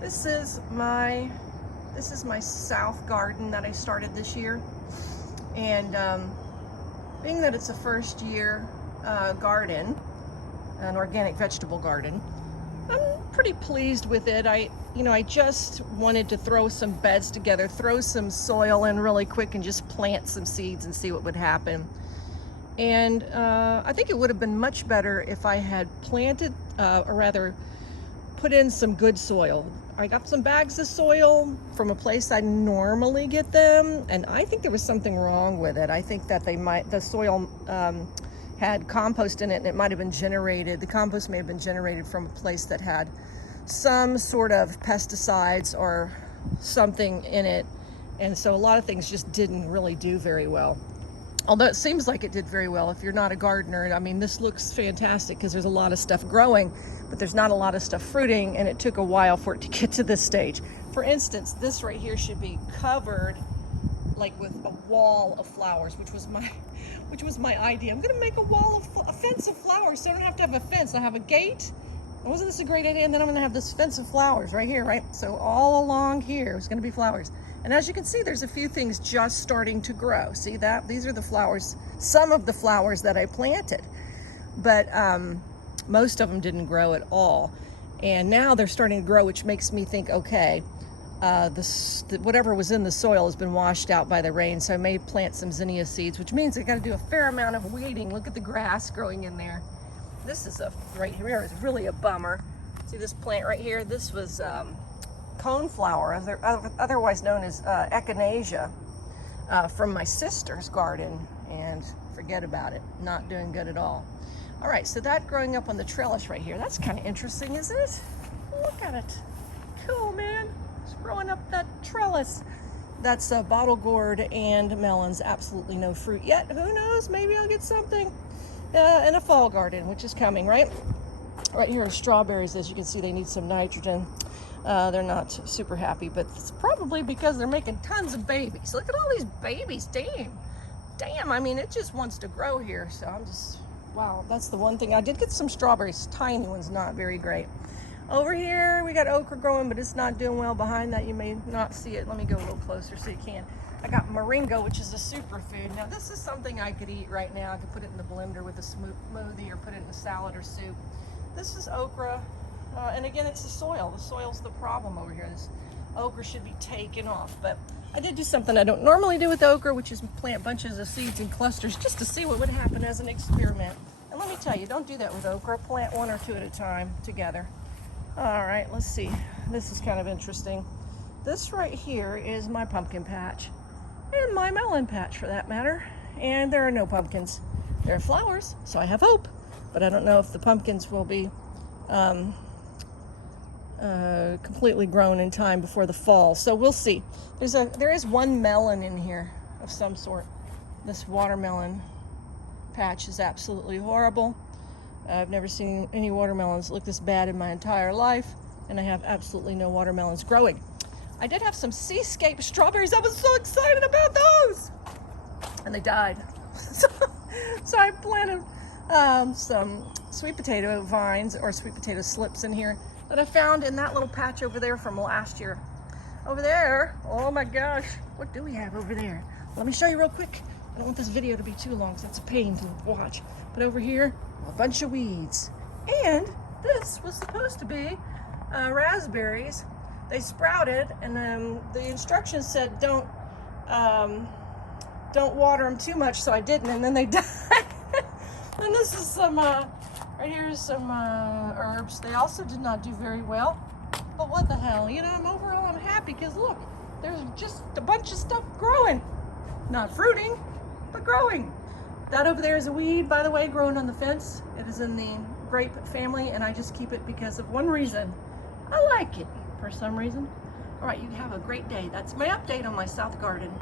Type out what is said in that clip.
This is my south garden that I started this year, and being that it's a first year garden, an organic vegetable garden, I'm pretty pleased with it. I just wanted to throw some beds together, throw some soil in really quick and just plant some seeds and see what would happen. And I think it would have been much better if I had planted, or rather put in some good soil. I got some bags of soil from a place I normally get them, and I think there was something wrong with it. I think that the soil had compost in it, and it might have been generated. The compost may have been generated from a place that had some sort of pesticides or something in it, and so a lot of things just didn't really do very well. Although it seems like it did very well. If you're not a gardener, I mean, this looks fantastic because there's a lot of stuff growing, but there's not a lot of stuff fruiting, and it took a while for it to get to this stage. For instance, this right here should be covered like with a wall of flowers, which was my idea. I'm gonna make a fence of flowers, so I don't have to have a fence. I have a gate. Wasn't this a great idea? And then I'm gonna have this fence of flowers right here, right? So all along here is gonna be flowers. And as you can see, there's a few things just starting to grow. See that? These are the flowers, some of the flowers that I planted, but most of them didn't grow at all. And now they're starting to grow, which makes me think, okay, whatever was in the soil has been washed out by the rain, so I may plant some zinnia seeds, which means I got to do a fair amount of weeding. Look at the grass growing in there. This is right here is really a bummer. See this plant right here? This was coneflower, otherwise known as echinacea, from my sister's garden, and forget about it. Not doing good at all. All right, so that growing up on the trellis right here, that's kind of interesting, isn't it? Look at it. Cool, man. It's growing up that trellis. That's bottle gourd and melons. Absolutely no fruit yet. Who knows? Maybe I'll get something in a fall garden, which is coming, right? Right here are strawberries. As you can see, they need some nitrogen. They're not super happy, but it's probably because they're making tons of babies. Look at all these babies. Damn, I mean, it just wants to grow here. So I'm just, wow, that's the one thing. I did get some strawberries, tiny ones, not very great. Over here, we got okra growing, but it's not doing well. Behind that, you may not see it. Let me go a little closer so you can. I got moringa, which is a superfood. Now, this is something I could eat right now. I could put it in the blender with a smoothie or put it in a salad or soup. This is okra. And again, it's the soil. The soil's the problem over here. This okra should be taken off. But I did do something I don't normally do with okra, which is plant bunches of seeds in clusters just to see what would happen as an experiment. And let me tell you, don't do that with okra. Plant one or two at a time together. All right, let's see. This is kind of interesting. This right here is my pumpkin patch, and my melon patch for that matter. And there are no pumpkins. There are flowers, so I have hope. But I don't know if the pumpkins will be completely grown in time before the fall, so we'll see. There is one melon in here of some sort. This watermelon patch is absolutely horrible. I've never seen any watermelons look this bad in my entire life, and I have absolutely no watermelons growing. I did have some seascape strawberries. I was so excited about those, and they died. So I planted some sweet potato vines or sweet potato slips in here that I found in that little patch over there from last year. Over there, oh my gosh, what do we have over there? Let me show you real quick. I don't want this video to be too long because it's a pain to watch. But over here, a bunch of weeds. And this was supposed to be raspberries. They sprouted, and the instructions said don't water them too much, so I didn't, and then they died. And this is some, right here is some herbs. They also did not do very well. But what the hell, you know, I'm happy because look, there's just a bunch of stuff growing. Not fruiting, but growing. That over there is a weed, by the way, growing on the fence. It is in the grape family, and I just keep it because of one reason. I like it for some reason. All right, you have a great day. That's my update on my south garden.